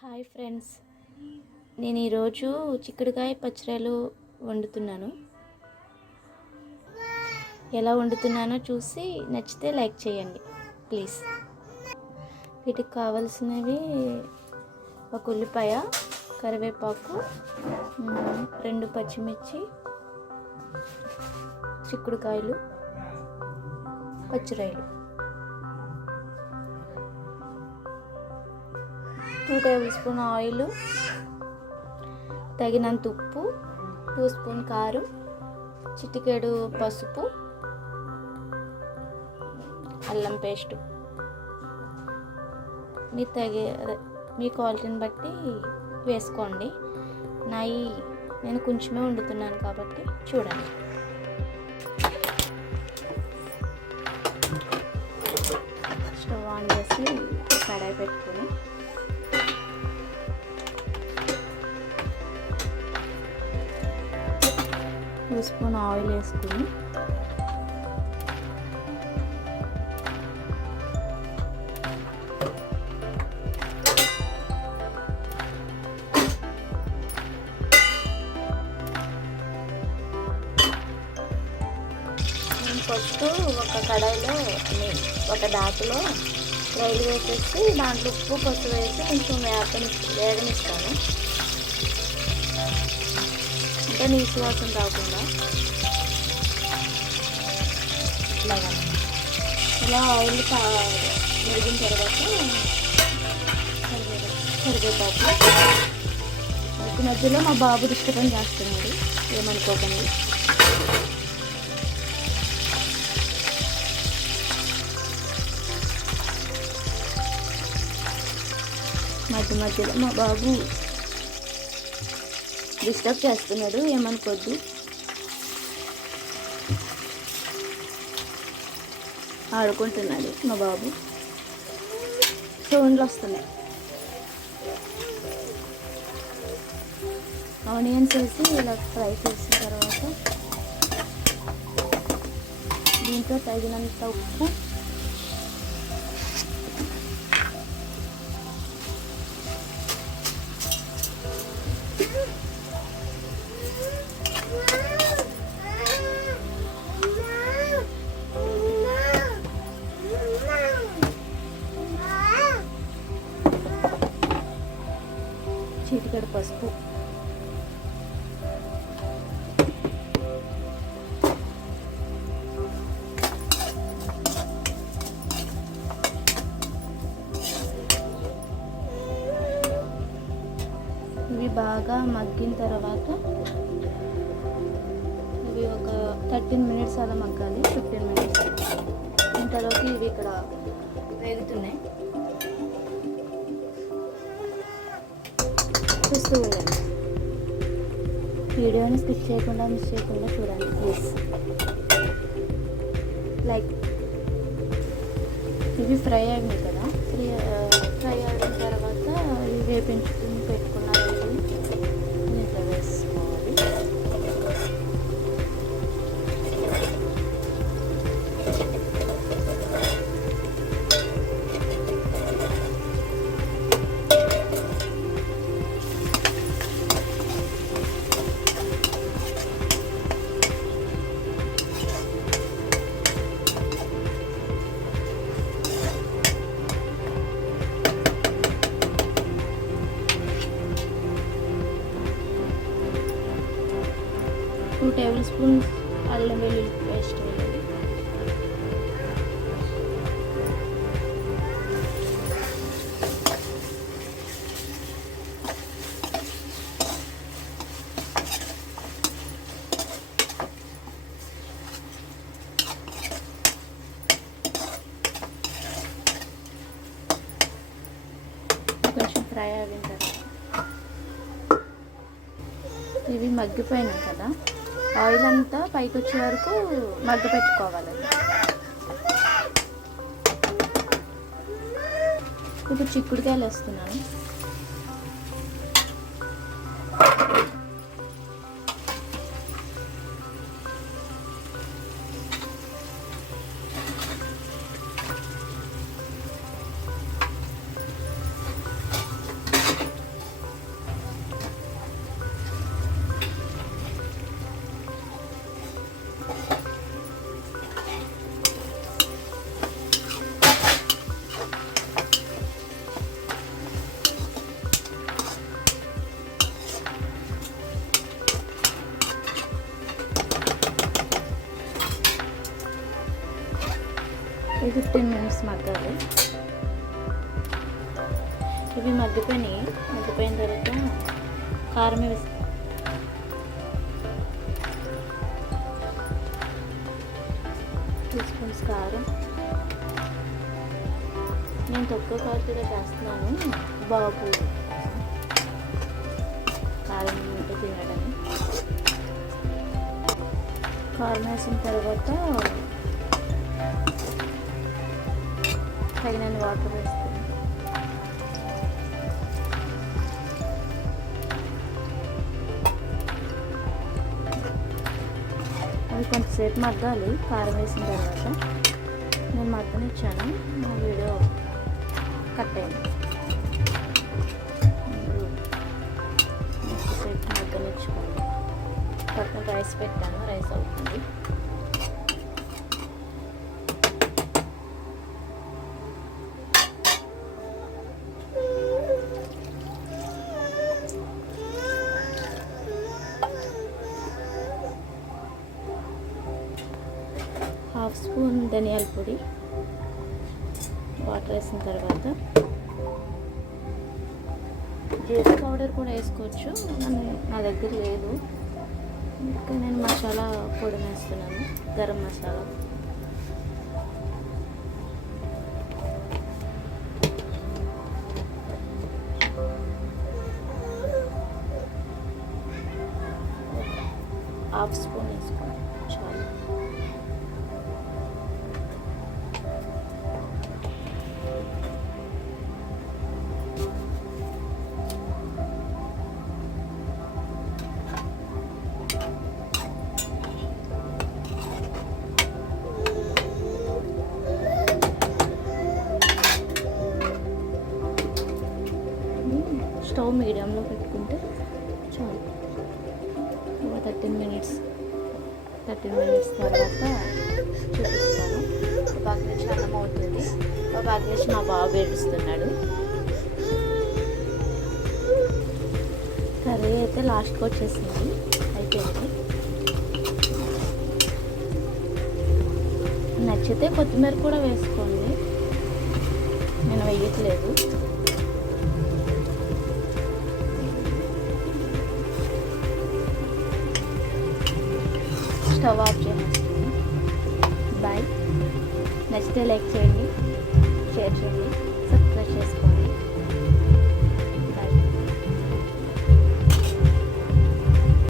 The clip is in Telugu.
Hi friends. నేను ఈరోజు చిక్కుడుకాయ పచ్చడిలు వండుతున్నాను. ఎలా వండుతున్నానో చూసి నచ్చితే లైక్ చేయండి ప్లీజ్. వీటికి కావాల్సినవి ఒక ఉల్లిపాయ కరివేపాకు రెండు పచ్చిమిర్చి చిక్కుడుకాయలు పచ్చిరాయలు. టూ టేబుల్ స్పూన్ ఆయిల్ తగినంత ఉప్పు టూ స్పూన్ కారం చిటికెడు పసుపు అల్లం పేస్ట్. మీ తగే అదే మీ క్వాలిటీని బట్టి వేసుకోండి. నా నేను కొంచెమే వండుతున్నాను కాబట్టి చూడండి. స్టవ్ ఆన్ చేసి కడాయి పెట్టుకుని టేబుల్ స్పూన్ ఆయిల్ వేసుకుని నేను ఫస్ట్ ఒక కడాయిలో ఒక దాటిలో రైలు వేసేసి దాంట్లో ఉప్పు పసుపు వేసి కొంచెం వేగని వేగనిస్తాను అంటే నీసు వాసన రాకుండా? ఇట్లాగా. ఇలా ఆయిల్ మెరిగిన తర్వాత కరివేపాకు. మధ్యలో మా బాబు డిస్టర్బెన్స్ చేస్తున్నాడు. ఏమనుకోకండి. మధ్య మధ్యలో మా బాబు డిస్టర్బ్ చేస్తున్నాడు ఏమనుకోద్దు. ఆడుకుంటున్నాడు మా బాబు. సౌండ్లు వస్తున్నాయి. ఆనియన్స్ వేసి ఇలా ఫ్రై చేసిన తర్వాత దీంట్లో తగినంత ఉప్పు పసుపు. ఇవి బాగా మగ్గిన తర్వాత ఇవి ఒక థర్టీన్ మినిట్స్ అలా మగ్గాలి ఫిఫ్టీన్ మినిట్స్. ఇంతలోకి ఇవి ఇక్కడ వేగుతున్నాయి. చూస్తూ ఉండండి. వీడియోని స్కిప్ చేయకుండా మిస్ చేయకుండా చూడండి ప్లీజ్. లైక్ ఇవి ఫ్రై అయింది కదా? ఫ్రై ఫ్రై అయిన తర్వాత ఇవి వేపించుకుంటాం స్పూన్ అల్లం వెల్లుల్లి పేస్ట్ వేయాలి కొంచెం ఫ్రై అయిన తర్వాత ఇవి మగ్గిపోయినాయి కదా. ఆయిల్ అంతా పైకి వచ్చే వరకు మగ్గ పెట్టుకోవాలి. ఇప్పుడు చిక్కుడుకాయలు వేస్తున్నాను. ఇవి మగ్గిపోయినాయి. మగ్గిపోయిన తర్వాత కారం వేస్తాం. టూ స్పూన్స్ కారం. నేను తక్కువ క్వాలిటీగా చేస్తున్నాను. బాబు కారం ఉంటే తినడని. కారం వేసిన తర్వాత తగినన్ని వాటర్ వేస్తాను. కొంతసేపు మగ్గాలి కారం వేసిన తర్వాత నేను మగ్గనిచ్చాను. నా వీడియో కట్ అయింది. కొంతసేపు మగ్గనిచ్చుకోండి పక్కన రైస్ పెట్టాను రైస్ అవుతుంది హాఫ్ స్పూన్ ధనియాల పొడి వాటర్ వేసిన తర్వాత జీరా పౌడర్ కూడా వేసుకోవచ్చు. నా దగ్గర లేదు. ఇంకా నేను మసాలా పొడి వేస్తున్నాను గరం మసాలా. హాఫ్ స్పూన్ వేసుకోండి మీడియంలో పెట్టుకుంటే చాలు. ఒక థర్టీన్ మినిట్స్ థర్టీన్ మినిట్స్ తర్వాత చూపిస్తాను. ఒక పక్క నుంచి అన్నం అవుతుంది. ఒక పక్క నుంచి మా బాబు ఏడుస్తున్నాడు. కర్రీ అయితే లాస్ట్కి వచ్చేసింది. అయిపోయింది. నచ్చితే కొత్తిమీర కూడా వేసుకోండి. నేను వేయట్లేదు. స్టవ్ ఆఫ్ చేసేస్తాను బాయ్. నచ్చితే లైక్ చేయండి. షేర్ చేయండి.